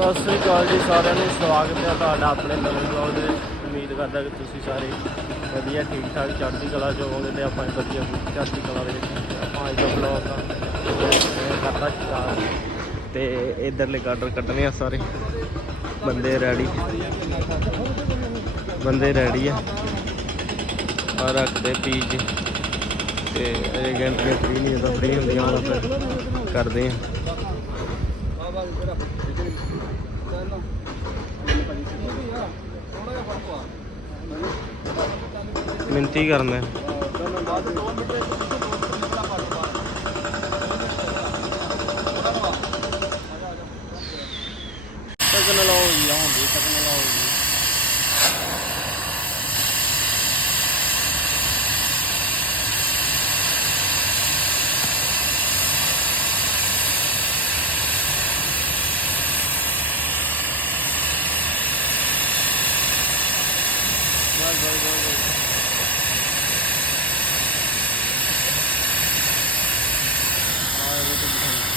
ਸਤਿ ਸ੍ਰੀ ਅਕਾਲ ਜੀ ਸਾਰਿਆਂ ਨੂੰ, ਸਵਾਗਤ ਹੈ ਤੁਹਾਡਾ ਆਪਣੇ ਨਵੇਂ ਬਲੌਗ ਦੇ ਵਿੱਚ। ਉਮੀਦ ਕਰਦਾ ਕਿ ਤੁਸੀਂ ਸਾਰੇ ਵਧੀਆ ਠੀਕ ਠਾਕ ਚੜ੍ਹਦੀ ਕਲਾ ਚ ਹੋਵੋਗੇ ਤੇ ਆਪਾਂ ਵੀ ਵਧੀਆ ਚੜ੍ਹਦੀ ਕਲਾ ਦੇ ਵਿੱਚ ਆਪਾਂ ਅੱਜ ਦਾ ਬਲੌਗ ਕਰਦਾ ਸਟਾਰਟ। ਤੇ ਇਧਰਲੇ ਗਾਰਡਰ ਕੱਢਣੇ ਆ ਸਾਰੇ। ਬੰਦੇ ਰੈਡੀ ਬੰਦੇ ਰੈਡੀ ਆ। ਆ ਰੱਖਦੇ ਪੀਜ। ਤੇ ਇਹ ਗੈਂਟਰੀ ਫ੍ਰੀ ਨਹੀਂ ਜਦੋਂ ਫ੍ਰੀ ਹੁੰਦੀਆਂ ਉਹ ਫਿਰ ਕਰਦੇ ਆ ਮਿੰਤੀ ਕਰਨਾ ਟੈਕਨੋਲੋਜੀ ਆਉਂਦੀ ਟੈਕਨੋਲੋਜੀ ਬਸ ਬਸ ਬਸ ਬਸ ਆਹ ਇਹ ਤਾਂ ਦਿਖਾਉਣਾ।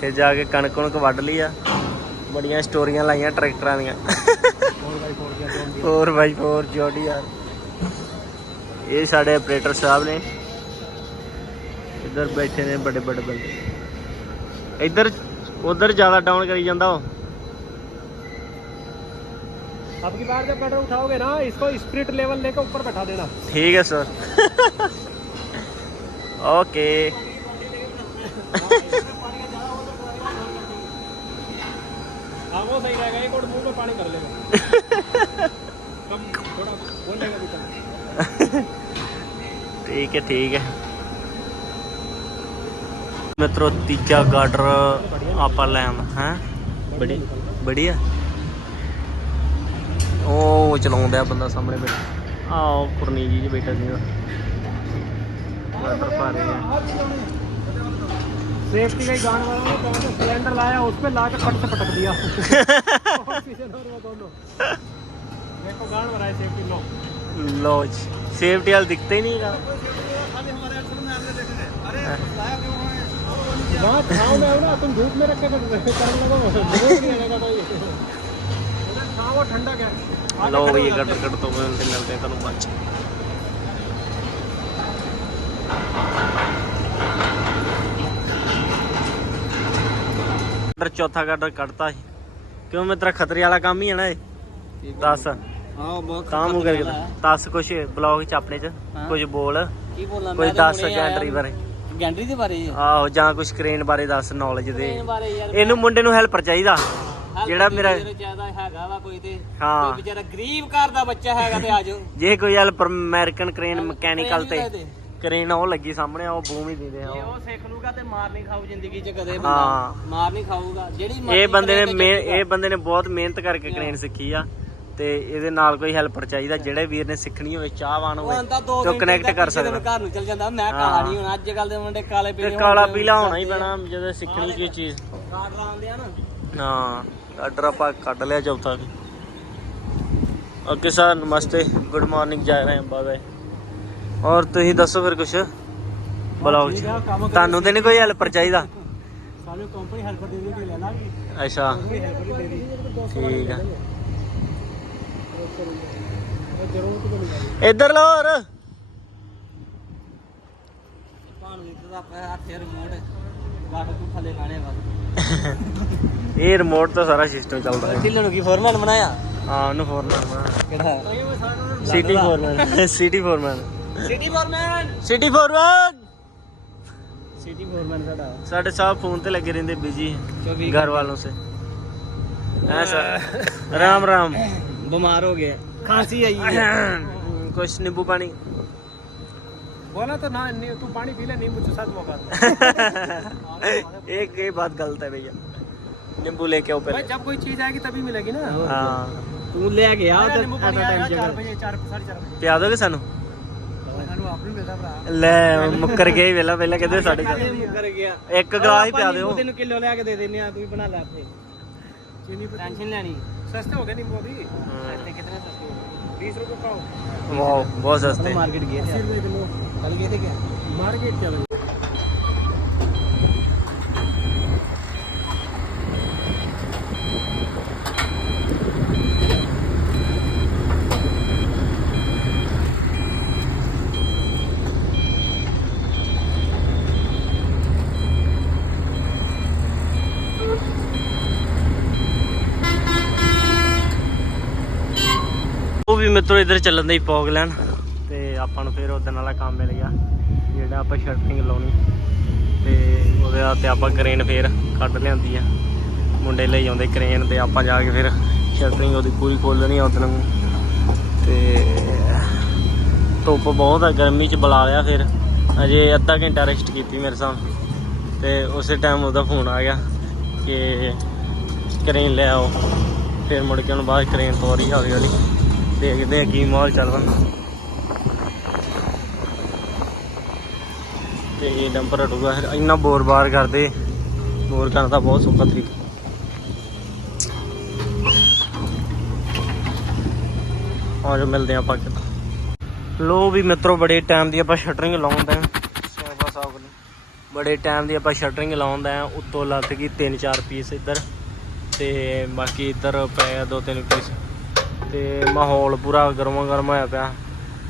ਫਿਰ ਜਾ ਕੇ ਕਣਕ ਕਣਕ ਵੱਢ ਲਈ ਆ ਬੜੀਆਂ ਸਟੋਰੀਆਂ ਲਾਈਆਂ ਟਰੈਕਟਰਾਂ ਦੀਆਂ फोर बाई फोर क्या जोन दिया 4x4 ਜੋੜੀ ਯਾਰ ਇਹ ਸਾਡੇ ਆਪਰੇਟਰ ਸਾਹਿਬ ਨੇ ਇੱਧਰ ਬੈਠੇ ਨੇ ਬੜੇ ਬੜੇ ਬੰਦੇ ਇੱਧਰ ਉਧਰ ਜ਼ਿਆਦਾ ਡਾਊਨ ਕਰੀ ਜਾਂਦਾ ਉਹ अब की बार जब कटर उठाओगे ना इसको स्प्रिट लेवल लेकर ऊपर बैठा देना ਠੀਕ ਹੈ ਸਰ ਓਕੇ वो सही रहेगा एक और मुंह में पानी कर लेगा कम थोड़ा बोलेगा भी कम ਠੀਕ ਹੈ ਠੀਕ ਹੈ ਮਿੱਤਰੋ ਤੀਜਾ ਗਾਡਰ ਆਪਾਂ ਲੈ ਆਵਾਂ ਹੈ ਬੜੀ ਬੜੀਆ ਉਹ ਚਲਾਉਂਦਾ ਬੰਦਾ ਸਾਹਮਣੇ ਬੈਠਾ ਆਹ ਕੁਰਨੀ ਜੀ 'ਚ ਬੈਠਾ ਸੀਗਾ ਗਾਡਰ ਪਾ ਰਹੇ ਆ सेफ्टी का ही गान वाला ने तो सिलेंडर लाया उस पे ला के फट से पटक दिया। देखो गान वाला है सेफ्टी लो। लॉज सेफ्टी वाला दिखते ही नहीं रहा हाँ। तुम धूप में रखे तो ठंडा क्या लो ये गटर कट तो मैं निकलते हैं तनु बच। ਗਾਡਰ ਚੌਥਾ ਗਾਡਰ ਕੱਢਤਾ ਸੀ। ਕਿਉਂ ਮੈਂ ਤੇਰਾ ਖਤਰੇ ਵਾਲਾ ਕੰਮ ਹੀ ਹੈ ਨਾ ਦੱਸ। ਹਾਂ ਬਹੁਤ ਤਾਂ ਮੂੰਹ ਦੱਸ। ਕੁਛ ਬਲੌਗ ਚ ਆਪਣੇ ਚ? ਕੁਝ ਬੋਲ। ਕੀ ਬੋਲਾਂ? ਮੈਂ ਦੱਸ ਗੈਂਟਰੀ ਬਾਰੇ। ਗੈਂਟਰੀ ਦੇ ਬਾਰੇ? ਆਹੋ ਜਾਂ ਕੁਛ ਸਕਰੀਨ ਬਾਰੇ ਦੱਸ ਨੌਲੇਜ ਦੇ। ਇਹਨੂੰ ਮੁੰਡੇ ਨੂੰ ਹੈਲਪਰ ਚਾਹੀਦਾ। ਜਿਹੜਾ ਮੇਰਾ ਹਾਂ। ਜੇ ਕੋਈ ਹੈਲਪਰ ਅਮਰੀਕਨ ਕ੍ਰੇਨ ਮਕੈਨਿਕਲ ਤੇ। ਕ੍ਰੇਨ ਉਹ ਲੱਗੀ ਸਾਹਮਣੇ ਉਹ ਬੂਮ ਹੀ ਦਿੰਦੇ ਆ ਜੇ ਉਹ। ਉਹ ਸਿੱਖ ਲੂਗਾ ਤੇ ਮਾਰ ਨਹੀਂ ਖਾਊ ਜ਼ਿੰਦਗੀ 'ਚ ਕਦੇ ਹਾਂ। ਬੰਦਾ। ਮਾਰ ਨਹੀਂ ਖਾਊਗਾ। ਜਿਹੜੀ ਇਹ ਮਰਜ਼ੀ ਬੰਦੇ ਨੇ। ਇਹ ਬੰਦੇ ਨੇ ਬਹੁਤ ਮਿਹਨਤ ਕਰਕੇ ਕ੍ਰੇਨ ਸਿੱਖੀ ਆ ਤੇ ਇਹਦੇ ਨਾਲ ਕੋਈ ਹੈਲਪਰ ਚਾਹੀਦਾ ਜਿਹੜੇ ਵੀਰ ਨੇ ਸਿੱਖਣੀ ਹੋਵੇ ਚਾਹਵਾਨ ਉਹ ਹੋਵੇ ਆਂਦਾ ਦੋ ਤੇ ਘੰਟੇ ਕਨੈਕਟ ਕਰ ਸਕਦਾ ਘਰ ਨੂੰ ਚੱਲ ਜਾਂਦਾ ਮੈਂ ਹਾਂ। ਕਾਲਾ ਨਹੀਂ ਹੁਣ ਅੱਜ ਕੱਲ ਦੇ ਮੁੰਡੇ ਕਾਲੇ ਤੇ ਪੀਲੇ ਕਾਲਾ ਪੀਲਾ ਹੋਣਾ ਹੀ ਪੈਣਾ ਜਦੋਂ ਸਿੱਖਣੀ ਕੋਈ ਚੀਜ਼। ਕਾਰਡ ਲਾਉਂਦੇ ਆ ਨਾ। ਹਾਂ ਆਰਡਰ ਆਪਾਂ ਕੱਢ ਲਿਆ ਚੌਥਾ ਵੀ। ਓਕੇ ਸਰ ਨਮਸਤੇ ਗੁੱਡ ਮਾਰਨਿੰਗ ਜਾ ਰਹੇ ਹਾਂ ਬਾਏ ਔਰ ਤੁਸੀਂ ਦੱਸੋ ਫਿਰ ਕੁਛ। ਬਲੌਗ ਤੁਹਾਨੂੰ ਤੇ ਨਹੀਂ ਕੋਈ ਹੈਲਪਰ ਚਾਹੀਦਾ। ਸਾਨੂੰ ਅੱਛਾ। ਲਓ ਹੋਰ। ਇਹ ਰਿਮੋਟ ਤੋਂ ਸਾਰਾ ਸਿਸਟਮ ਚੱਲਦਾ ਹੈ। ਢਿੱਲੋਂ ਕੀ ਫੋਰਮੈਨ ਬਣਾਇਆ? ਹਾਂ ਉਹਨੂੰ ਫੋਰਮੈਨ ਬਣਾਇਆ। ਕਿਹੜਾ? City foreman city foreman city foreman city forward city foreman ਸਾਡਾ ਸਾਡੇ ਸਾਹਿਬ ਫੋਨ ਤੇ ਲੱਗੇ ਰਹਿੰਦੇ ਬਿਜੀ 24 घर वालों से ऐसा राम राम ਬਿਮਾਰ ਹੋ ਗਿਆ ਖਾਂਸੀ ਆਈ ਹੈ कुछ नींबू पानी बोला तो ना नहीं, तू पानी पी ले नींबू के साथ मौका एक ये बात गलत है भैया नींबू लेके आओ भाई पहले जब कोई चीज आएगी तभी मिलेगी ना हाँ ਤੂੰ ਲੈ ਗਿਆ मेरा ਤਾਂ नींबू ਐਟ पानी आएगा ਟਾਈਮ चार ਜਗ੍ਹਾ बजे चार साढ़े चार बजे ਪਿਆ ਦੋਗੇ ਸਾਨੂੰ ਸਾਨੂੰ ਆਪ ਨੂੰ ਮਿਲਦਾ ਭਰਾ ਲੈ ਮੁੱਕਰ ਗਏ ਵੇਲਾ ਪਹਿਲਾਂ ਕਹਿੰਦੇ ਸਾਡੇ ਕਾਲੇ ਘਰ ਮੁੱਕਰ ਗਿਆ ਇੱਕ ਗਲਾਸ ਹੀ ਪਿਆ ਦਿਓ ਤੈਨੂੰ ਕਿਲੋ ਲੈ ਕੇ ਦੇ ਦਿੰਨੇ ਆ ਤੂੰ ਹੀ ਬਣਾ ਲੈ ਆਪੇ चीनी पे ਟੈਨਸ਼ਨ ਲੈਣੀ सस्ते हो गए नींबू अभी ਸਸਤੇ ਕਿਤਨੇ ਸਸਤੇ ਹੋ बीस रुपए पाओ ਵਾਓ ਬਹੁਤ ਸਸਤੇ ਮਾਰਕੀਟ ਗਏ अस्सी रुपए किलो ਕੱਲ ਗਏ ਥੇ ਕਿਆ मार्केट चल ਵੀ ਮਿੱਤਰੋ ਇੱਧਰ ਚੱਲਣ ਦਾ ਹੀ ਪੌਗ ਲੈਣ। ਤੇ ਆਪਾਂ ਨੂੰ ਫਿਰ ਉਹਦੇ ਵਾਲਾ ਕੰਮ ਮਿਲ ਗਿਆ, ਜਿਹੜਾ ਆਪਾਂ ਸ਼ਰਟਿੰਗ ਲਾਉਣੀ। ਤੇ ਉਹਦੇ ਆ ਤੇ ਆਪਾਂ ਕਰੇਨ ਫੇਰ ਕੱਢ ਲਿਆਂਦੀ ਆ। ਮੁੰਡੇ ਲਈ ਆਉਂਦੇ ਕਰੇਨ ਤੇ ਆਪਾਂ ਜਾ ਕੇ ਫਿਰ ਸ਼ਟਰਿੰਗ ਉਹਦੀ ਪੂਰੀ ਖੋਲਣੀ ਆ ਉਹਦੇ ਨੂੰ ਤੇ ਧੁੱਪ ਬਹੁਤ ਆ, ਗਰਮੀ ਚ ਬੁਲਾ ਲਿਆ ਫਿਰ। ਅਜੇ ਅੱਧਾ ਘੰਟਾ ਰੈਸਟ ਕੀਤੀ ਮੇਰੇ ਸਾਹਮਣੇ ਤੇ ਉਸੇ ਟਾਈਮ ਉਹਦਾ ਫੋਨ ਆ ਗਿਆ ਕਿ ਕਰੇਨ ਲੈ ਆਓ। ਫਿਰ ਮੁੜ ਕੇ ਉਹਨੂੰ ਬਾਅਦ ਕਰੇਨ ਤੋਰੀ ਹੌਲੀ ਹੌਲੀ ਦੇਖਦੇ ਆ ਕੀ ਮਾਹੌਲ ਚੱਲਦਾ ਤੇ ਇਹ ਡੰਪਰ ਹਟੂਗਾ ਫਿਰ ਇੰਨਾ ਬੋਰ ਬਾਰ ਕਰਦੇ। ਬੋਰ ਕਰਨ ਦਾ ਬਹੁਤ ਸੌਖਾ ਤਰੀਕਾ। ਆਜੋ ਮਿਲਦੇ ਆਪਾਂ ਕਿਤੇ ਲੋ ਵੀ ਮਿੱਤਰੋ, ਬੜੇ ਟਾਈਮ ਦੀ ਆਪਾਂ ਸ਼ਟਰਿੰਗ ਲਾਉਂਦੇ ਆ ਸੋਫਾ ਸਾਹਿਬ ਨੇ। ਬੜੇ ਟਾਈਮ ਦੀ ਆਪਾਂ ਸ਼ਟਰਿੰਗ ਲਾਉਂਦੇ ਆ ਉੱਤੋਂ ਲੱਤ ਗਈ 3-4 ਪੀਸ ਇੱਧਰ। ਤੇ ਬਾਕੀ ਇੱਧਰ ਪਏ ਆ ਦੋ ਤਿੰਨ ਪੀਸ ਤੇ ਮਾਹੌਲ ਪੂਰਾ ਗਰਮਾ ਗਰਮ ਹੋਇਆ ਪਿਆ।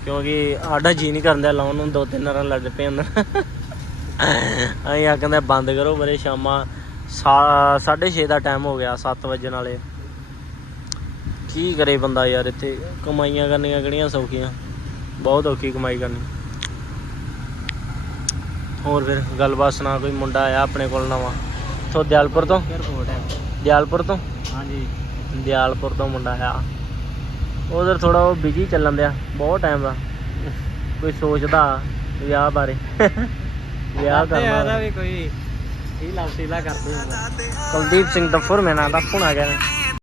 ਕਿਉਂਕਿ ਆਡਾ ਜੀ ਨਹੀਂ ਕਰਦਾ ਲਾਉਣ ਨੂੰ ਦੋ ਤਿੰਨ ਰਾਂ ਲੱਗ ਪਏ ਅੰਦਰ। ਅਸੀਂ ਆ ਕਹਿੰਦੇ ਬੰਦ ਕਰੋ ਬਰੇ ਸ਼ਾਮਾਂ। 6:30 ਦਾ ਟਾਈਮ ਹੋ ਗਿਆ 7 ਵਜਣ ਵਾਲੇ। ਕੀ ਕਰੇ ਬੰਦਾ ਯਾਰ ਇੱਥੇ? ਕਮਾਈਆਂ ਕਰਨੀਆਂ ਕਿਹੜੀਆਂ ਸੌਖੀਆਂ? ਬਹੁਤ ਔਖੀ ਕਮਾਈ ਕਰਨੀ। ਹੋਰ ਫਿਰ ਗੱਲਬਾਤ ਸੁਣਾ ਕੋਈ ਮੁੰਡਾ ਆਇਆ ਆਪਣੇ ਕੋਲ ਨਵਾਂ? ਇੱਥੋਂ ਦਿਆਲਪੁਰ ਤੋਂ? ਦਿਆਲਪੁਰ ਤੋਂ? ਹਾਂਜੀ। ਦਿਆਲਪੁਰ ਤੋਂ ਮੁੰਡਾ ਆਇਆ। ਉਧਰ ਥੋੜਾ ਉਹ ਬਿਜ਼ੀ ਚੱਲਣ ਦਿਆ ਬਹੁਤ ਟਾਈਮ ਦਾ ਕੋਈ ਸੋਚਦਾ ਵਿਆਹ ਬਾਰੇ। ਵਿਆਹ ਕਰਨਾ। ਆਦਾ ਵੀ ਕੋਈ। ਹੀ ਲਾਉਸੀਲਾ ਕਰਦੇ ਕੁਲਦੀਪ ਸਿੰਘ ਦਫਰ ਮੈਂ ਨਾਂ ਦਾ ਫੋਨ ਆ ਗਿਆ।